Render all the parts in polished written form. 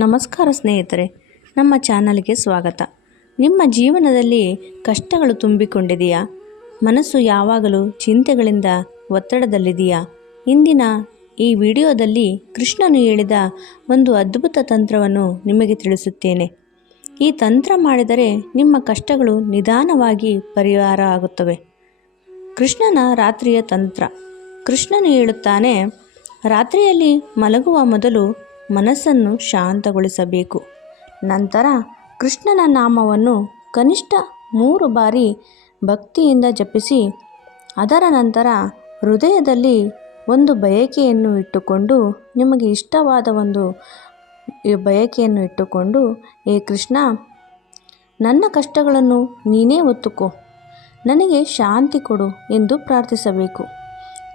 ನಮಸ್ಕಾರ ಸ್ನೇಹಿತರೆ, ನಮ್ಮ ಚಾನಲ್ಗೆ ಸ್ವಾಗತ. ನಿಮ್ಮ ಜೀವನದಲ್ಲಿ ಕಷ್ಟಗಳು ತುಂಬಿಕೊಂಡಿದೆಯಾ? ಮನಸ್ಸು ಯಾವಾಗಲೂ ಚಿಂತೆಗಳಿಂದ ಒತ್ತಡದಲ್ಲಿದೆಯಾ? ಇಂದಿನ ಈ ವಿಡಿಯೋದಲ್ಲಿ ಕೃಷ್ಣನು ಹೇಳಿದ ಒಂದು ಅದ್ಭುತ ತಂತ್ರವನ್ನು ನಿಮಗೆ ತಿಳಿಸುತ್ತೇನೆ. ಈ ತಂತ್ರ ಮಾಡಿದರೆ ನಿಮ್ಮ ಕಷ್ಟಗಳು ನಿಧಾನವಾಗಿ ಪರಿಹಾರ ಆಗುತ್ತವೆ. ಕೃಷ್ಣನ ರಾತ್ರಿಯ ತಂತ್ರ. ಕೃಷ್ಣನು ಹೇಳುತ್ತಾನೆ, ರಾತ್ರಿಯಲ್ಲಿ ಮಲಗುವ ಮೊದಲು ಮನಸ್ಸನ್ನು ಶಾಂತಗೊಳಿಸಬೇಕು. ನಂತರ ಕೃಷ್ಣನ ನಾಮವನ್ನು ಕನಿಷ್ಠ 3 ಬಾರಿ ಭಕ್ತಿಯಿಂದ ಜಪಿಸಿ, ಅದರ ನಂತರ ಹೃದಯದಲ್ಲಿ ಒಂದು ಬಯಕೆಯನ್ನು ಇಟ್ಟುಕೊಂಡು, ನಿಮಗೆ ಇಷ್ಟವಾದ ಒಂದು ಬಯಕೆಯನ್ನು ಇಟ್ಟುಕೊಂಡು, ಹೇ ಕೃಷ್ಣ, ನನ್ನ ಕಷ್ಟಗಳನ್ನು ನೀನೇ ಹೊತ್ತುಕೋ, ನನಗೆ ಶಾಂತಿ ಕೊಡು ಎಂದು ಪ್ರಾರ್ಥಿಸಬೇಕು.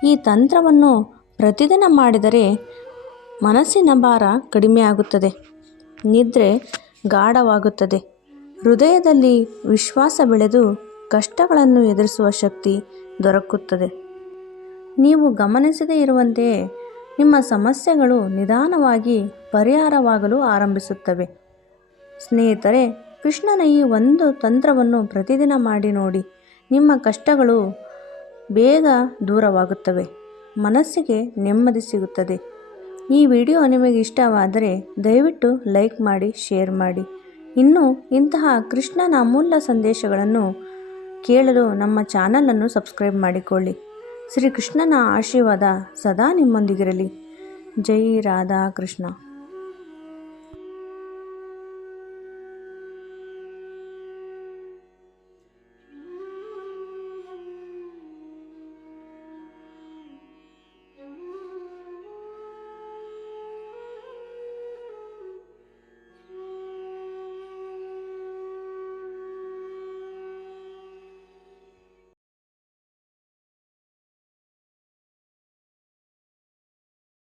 ಈ ತಂತ್ರವನ್ನು ಪ್ರತಿದಿನ ಮಾಡಿದರೆ ಮನಸ್ಸಿನ ಭಾರ ಕಡಿಮೆಯಾಗುತ್ತದೆ, ನಿದ್ರೆ ಗಾಢವಾಗುತ್ತದೆ, ಹೃದಯದಲ್ಲಿ ವಿಶ್ವಾಸ ಬೆಳೆದು ಕಷ್ಟಗಳನ್ನು ಎದುರಿಸುವ ಶಕ್ತಿ ದೊರಕುತ್ತದೆ. ನೀವು ಗಮನಿಸದೇ ಇರುವಂತೆಯೇ ನಿಮ್ಮ ಸಮಸ್ಯೆಗಳು ನಿಧಾನವಾಗಿ ಪರಿಹಾರವಾಗಲು ಆರಂಭಿಸುತ್ತವೆ. ಸ್ನೇಹಿತರೆ, ಕೃಷ್ಣನ ಈ ಒಂದು ತಂತ್ರವನ್ನು ಪ್ರತಿದಿನ ಮಾಡಿ ನೋಡಿ. ನಿಮ್ಮ ಕಷ್ಟಗಳು ಬೇಗ ದೂರವಾಗುತ್ತವೆ, ಮನಸ್ಸಿಗೆ ನೆಮ್ಮದಿ ಸಿಗುತ್ತದೆ. ಈ ವಿಡಿಯೋ ನಿಮಗೆ ಇಷ್ಟವಾದರೆ ದಯವಿಟ್ಟು ಲೈಕ್ ಮಾಡಿ, ಶೇರ್ ಮಾಡಿ. ಇನ್ನೂ ಇಂತಹ ಕೃಷ್ಣನ ಅಮೂಲ್ಯ ಸಂದೇಶಗಳನ್ನು ಕೇಳಲು ನಮ್ಮ ಚಾನಲನ್ನು ಸಬ್ಸ್ಕ್ರೈಬ್ ಮಾಡಿಕೊಳ್ಳಿ. ಶ್ರೀ ಕೃಷ್ಣನ ಆಶೀರ್ವಾದ ಸದಾ ನಿಮ್ಮೊಂದಿಗಿರಲಿ. ಜೈ ರಾಧಾ ಕೃಷ್ಣ.